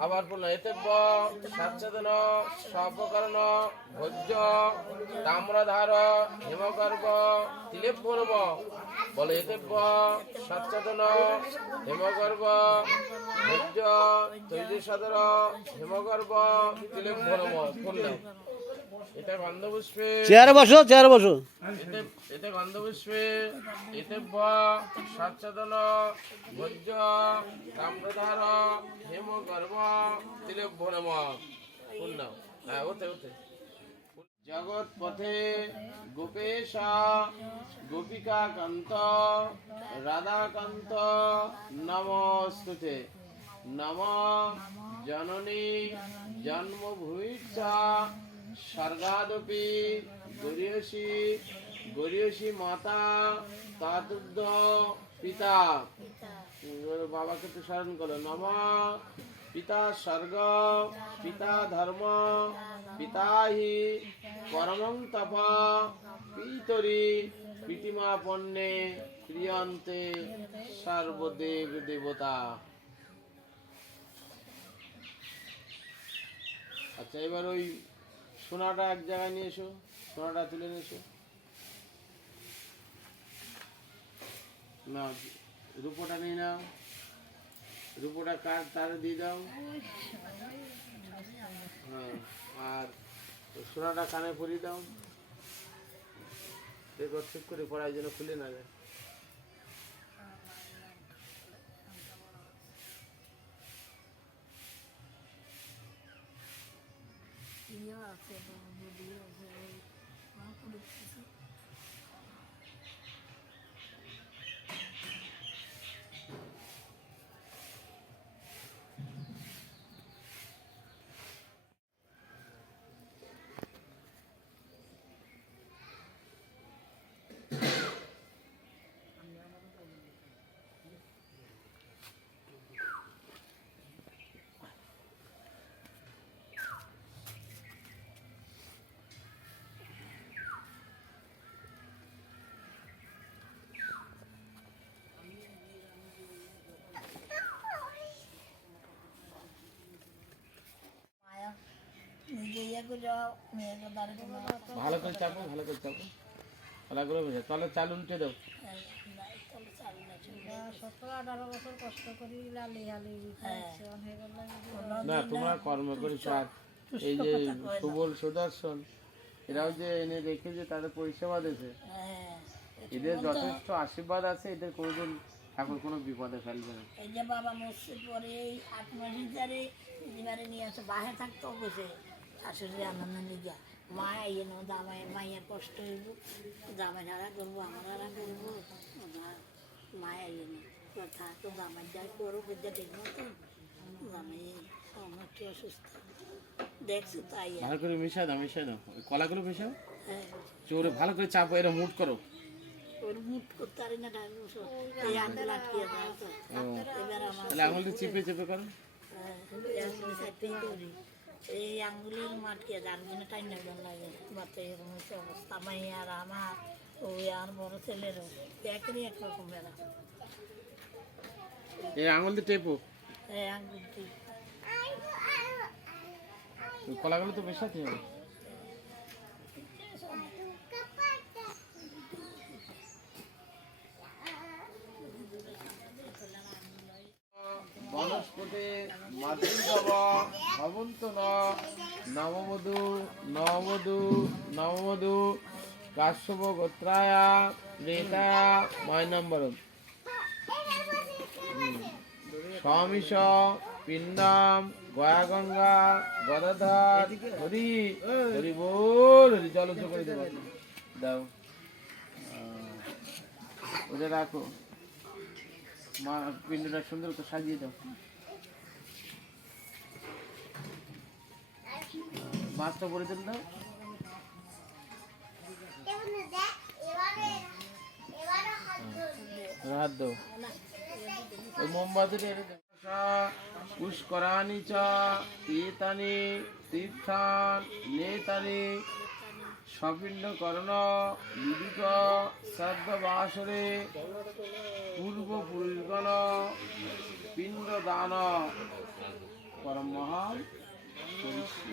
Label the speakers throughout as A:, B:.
A: আবার পুনঃ এতেব্য সাচ্ছাদন সপকরণ ভোজ্য তাম্রধার হিমগর্ভ তিলেব্বর্ব বলে এতেব্য সাচ্ছাদন হিমগর্ব ভোজ্য তৈরি সাদর হিমগর্ব তিলেপ তিলেব্বর্ব পূর্ণ এটা গন্ধপুষ্পে।
B: চেয়ারে বসো চেয়ারে বসো।
A: এতে এতে গন্ধপুষ্পে। এতে ব সচ্ছদন ভোজ্য তাম্রধার হেম গর্ভ তিলভ্য নম পূর্ণ। হ্যাঁ ওতে ওতে জগৎ পথে গোপেশ গোপিকা কান্ত রাধাকান্ত নমস্তুতে। নম জননী জন্মভূমিচ্ছা স্বর্গাদপি গরিয়সী গরিয়সী মাতা তাতুদ্ধ পিতা। বাবাকে তো স্মরণ করো। নম, পিতা স্বর্গ, পিতা ধর্ম পিতা হি পরমং তপ, পিতরি পিতিমা পণ্যে ক্রিয়ন্তে সর্বদেব দেবতা। আচ্ছা এবার ওই সোনাটা এক জায়গায় নিয়ে এসো, সোনাটা তুলে নিয়ে এসো। না রূপোটা নিয়ে নাও। রূপোটা কার, তারে দিয়ে দাও। হ্যাঁ আর সোনাটা কানে পরিয়ে দাও। দেখো ঠিক করে পড়ার জন্য খুলে না যায়।
C: afya kwa mwili wangu.
A: ভালো করে চাপো ভালো করে চাপো। ভালো করে বোঝা তাহলে চাল উল্টে দাও।
C: করি
A: না তোমরা কর্ম করেছ আর এই যে সুবল সুদর্শন এরাও যে এনে রেখেছে তাদের পরিষেবা দিয়েছে এদের যথেষ্ট আশীর্বাদ আছে এদের কোনোদিন ঠাকুর কোনো বিপদে ফেলবে না।
C: এই যে বাবা মসজিদ পরে এই আট মাসের যারে নিয়ে আসে বাহে থাকতো বসে। শাশুড়ি আনন্দ নিয়ে। মা ইয়ে নো জামাই মায়ের কষ্ট হইব জামাই হারা করব আমার হারা করব ইয়ে নো। কথা তো জামাই যাই করো বুঝতে ঠিক মতো জামাই আমার কি অসুস্থ। দেখছি তাই
A: ভালো করে মিশাই দাও মিশাই দাও। কলাগুলো মিশাও।
C: হ্যাঁ।
A: চোরে ভালো করে চাপো এরা মুট করো।
C: এই
A: তাহলে আঙুলটা চিপে চেপে করো।
C: হ্যাঁ, এই। এই মাটকে টাইম একদম লাগে মাঠে এরকম হচ্ছে অবস্থা। মাই আর আমার ওই আর বড় ছেলেরও। একই একরকম বেড়া।
A: এই আঙুল দিয়ে টেপো।
C: এই আঙুল
A: দিয়ে। কলাগুলো তো মেশাতে হবে মাতৃভব ভবন্ত ন নবমধু নবমধু নবমধু কাশ্যপ গোত্রায়া রেতা ময় নম্বর সমিষ, পিণ্ডাম গয়া গঙ্গা গদাধর, হরি হরি বল, হরি জল করে দেবো। দাও। ওটা রাখো। মা, পিণ্ডটা সুন্দর করে সাজিয়ে দাও। মাছটা করে দিন দাও। হাত এনে দাও পুষ্করাণি চ তীর্থানি তীর্থান, নেতানি সপিণ্ড করণ বিদিত শ্রাদ্ধবাসরে, পূর্বপুরুষগণ পিণ্ড দান
B: পরম মহান পরিশ্রী।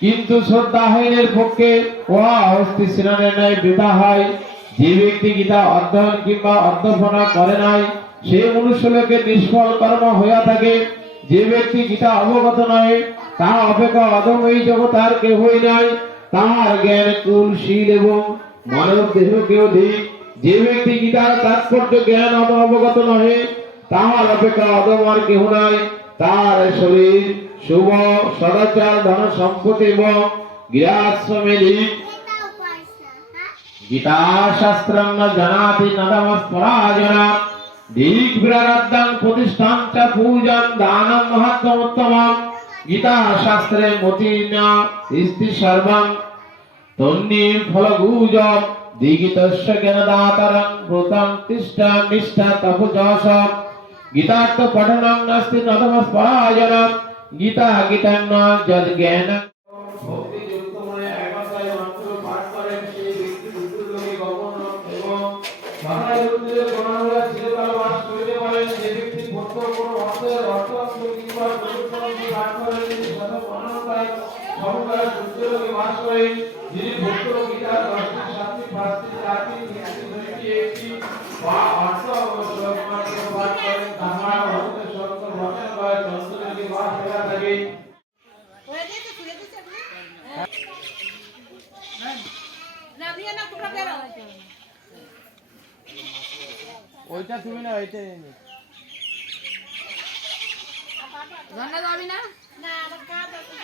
A: কিন্তু শ্রদ্ধাহীনের পক্ষে উহা অস্থি স্নানের ন্যায় বৃথা হয়। যে ব্যক্তি গীতা অধ্যয়ন কিংবা অধ্যপনা করে নাই, সে মনুষ্যলোকে নিষ্ফল কর্ম হইয়া থাকে। যে ব্যক্তি গীতা অবগত নয় তাহা অপেক্ষা অদম এই জগতার কেহই নাই। তাহার জ্ঞান কুল শীল এবং মানব দেহ কেউ অধিক যে ব্যক্তি গীতার তাৎপর্য জ্ঞান অব- অবগত নহে, তাহার অপেক্ষা অদম আর কেহ নাই। তার শরীর শুভ সদাচার ধন সম্পত্তি এবং গৃহাশ্রমে গীতা শাস্ত্রং জানাতি নদমস্পরাজনা দিক বিরারাদ্দাং প্রতিষ্ঠান চ পূজাং দানম মহাত্মোত্তমম গীতা শাস্ত্রে মতিনা সর্বং ফলগুজম। দিগিতস্য নিষ্ঠা গীতার্থ পঠনং নাস্তি গীতা গীতাং ন যদ জ্ঞানং। একতায় মন্ত্র পাঠ করেন সেই ব্যক্তি যে ভক্ত কোন অর্থের ভক্ত গীতার একটি বা অর্থ অবশ্যক মাত্র পাঠ করেন তাহারা ভক্ত সত্য ভক্তের ভয় চন্দ্র লোকে বাস হইয়া থাকে
B: ওইটা তুমি না ওইটা এনে
D: না আমার কাজ আছে